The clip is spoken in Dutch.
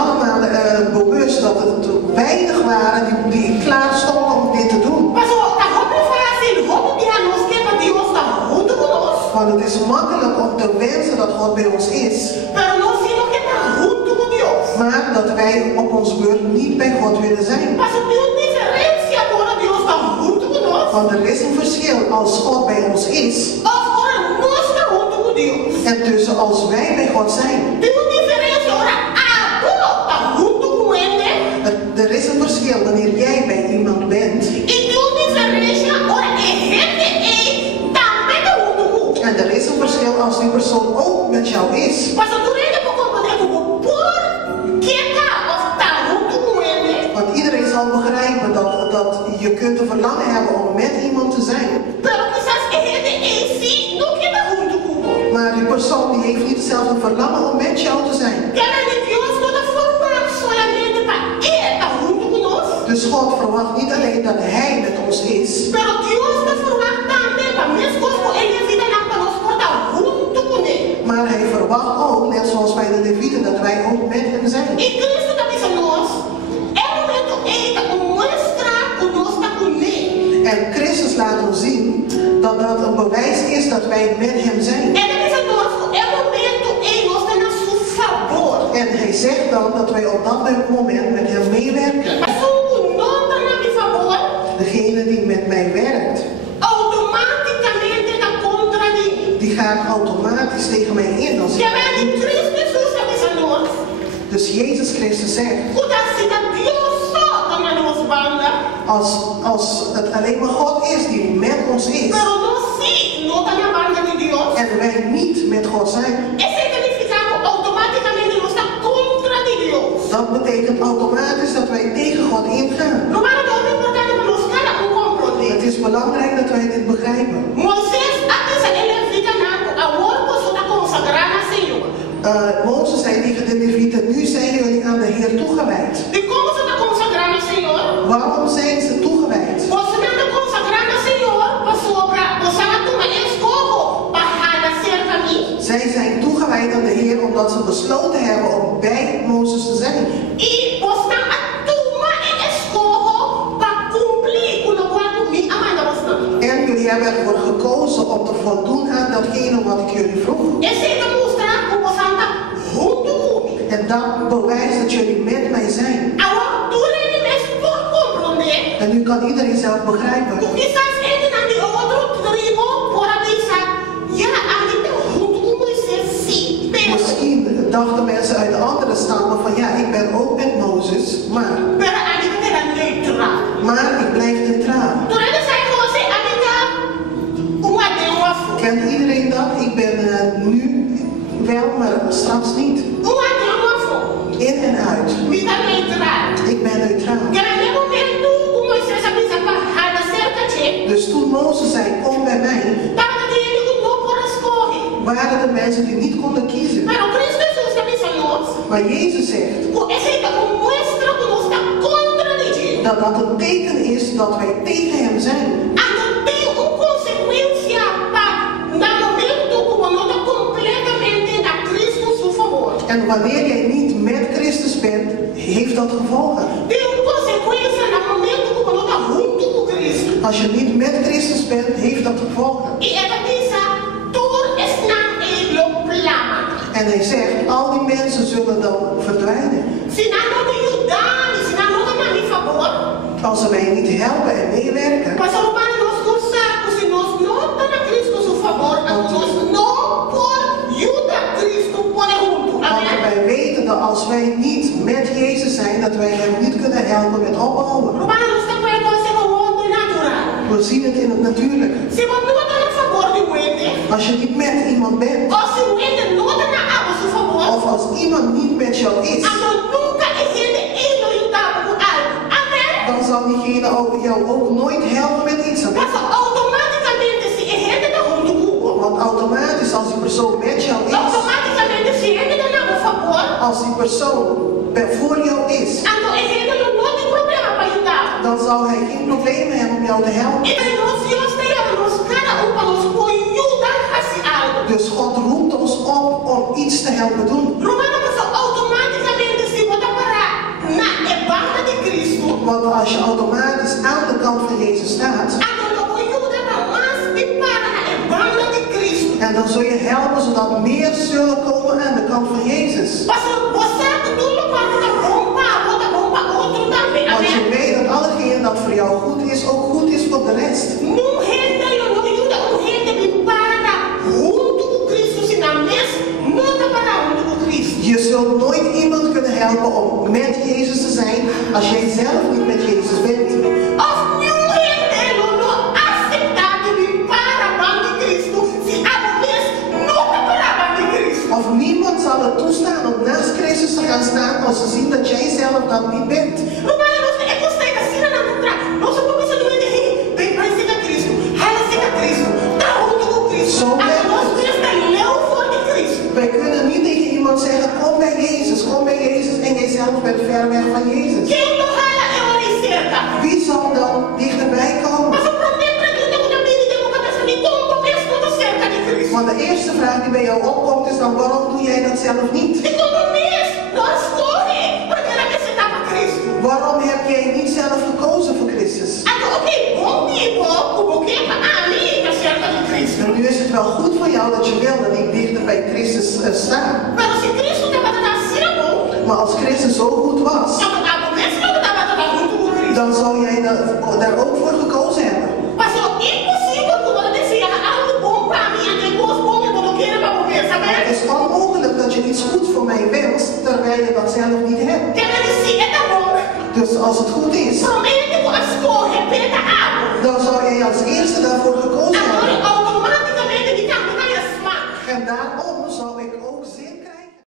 allemaal bewust dat het weinig waren die klaar stonden om dit te doen. Want het is makkelijk om te wensen dat God bij ons is. Maar dat wij op ons beurt niet bij God willen zijn. Want er is een verschil als God bij ons is. En tussen als wij bij God zijn. Er is een verschil wanneer jij bij iemand bent. En er is een verschil als die persoon ook met jou is. Want iedereen zal begrijpen dat je kunt een verlangen hebben om met iemand te zijn. Maar die persoon die heeft niet hetzelfde verlangen om met jou te zijn. Dus God verwacht niet alleen dat Hij met ons is. Maar Hij verwacht ook, net zoals bij de Levieten, dat wij ook met Hem zijn. En Christus laat ons zien dat dat een bewijs is dat wij met Hem zijn. En Hij zegt dan dat wij op dat moment met Hem meewerken. Degene die met mij werkt, die gaat automatisch tegen mij in. Dus Jezus Christus zegt, als het alleen maar God is die met ons is, en wij niet met God zijn, dat betekent automatisch dat wij tegen God ingaan. Het is belangrijk dat wij dit begrijpen. Mozes zei tegen de Levieten, nu zijn jullie aan de Heer toegewijd. Waarom zijn ze toegewijd? Zij zijn toegewijd aan de Heer omdat ze besloten hebben om bij Mozes te zijn. En jullie hebben ervoor gekozen om te voldoen aan datgene wat ik jullie vroeg. En dat bewijst dat jullie met mij zijn. En nu kan iedereen zelf begrijpen. Misschien dachten mensen uit de andere stammen van ja, ik ben ook met Mozes, maar ik blijf neutraal. Kent iedereen dat? Ik ben nu wel, maar straks niet. In en uit. Ik ben neutraal. Dus toen Mozes zei, kom bij mij, waren er mensen die niet konden kiezen. Maar Jezus zegt dat dat een teken is dat wij tegen Hem zijn. En wanneer jij niet met Christus bent, heeft dat gevolgen. Als je niet met Christus bent, heeft dat gevolgen. En Hij zegt, al die mensen zullen dan verdwijnen. Als ze mij niet helpen en meewerken. Want wij weten dat als wij niet met Jezus zijn, dat wij Hem niet kunnen helpen met opbouwen. We zien het in het natuurlijke. Als je niet met iemand bent, of als iemand niet met jou is, dan zal diegene jou ook nooit helpen met iets. Want automatisch als die persoon met jou is, als die persoon voor jou is, dan zal hij geen problemen hebben om jou te helpen. Dus God roept ons op om iets te helpen doen. Want als je automatisch aan de kant van Jezus staat, en dan zul je helpen zodat meer zullen komen aan de kant van Jezus. Want je weet dat allegene dat voor jou goed is, ook goed is voor de rest. Je zult nooit iemand kunnen helpen om met Jezus te zijn als jij zelf niet met Jezus bent. Of niemand zal het toestaan om naast Christus te gaan staan als ze zien dat jij zelf dat niet bent. Wij kunnen niet tegen iemand zeggen, kom bij Jezus en jij zelf bent ver weg van Jezus. Wie zal dan dichterbij komen? Want de eerste vraag die bij jou opkomt is dan, waarom doe jij dat zelf niet? Waarom heb jij niet zelf gekozen voor Christus? En nu is het wel goed voor jou dat je wil dat ik dichter bij Christus sta. Maar als Christus zo goed was, dan zou jij daar ook voor gekozen hebben. Het is onmogelijk dat je iets goeds voor mij wenst, terwijl je dat zelf niet hebt. Dus als het goed is, dan zou jij als eerste daarvoor gekozen hebben. En daarom zou ik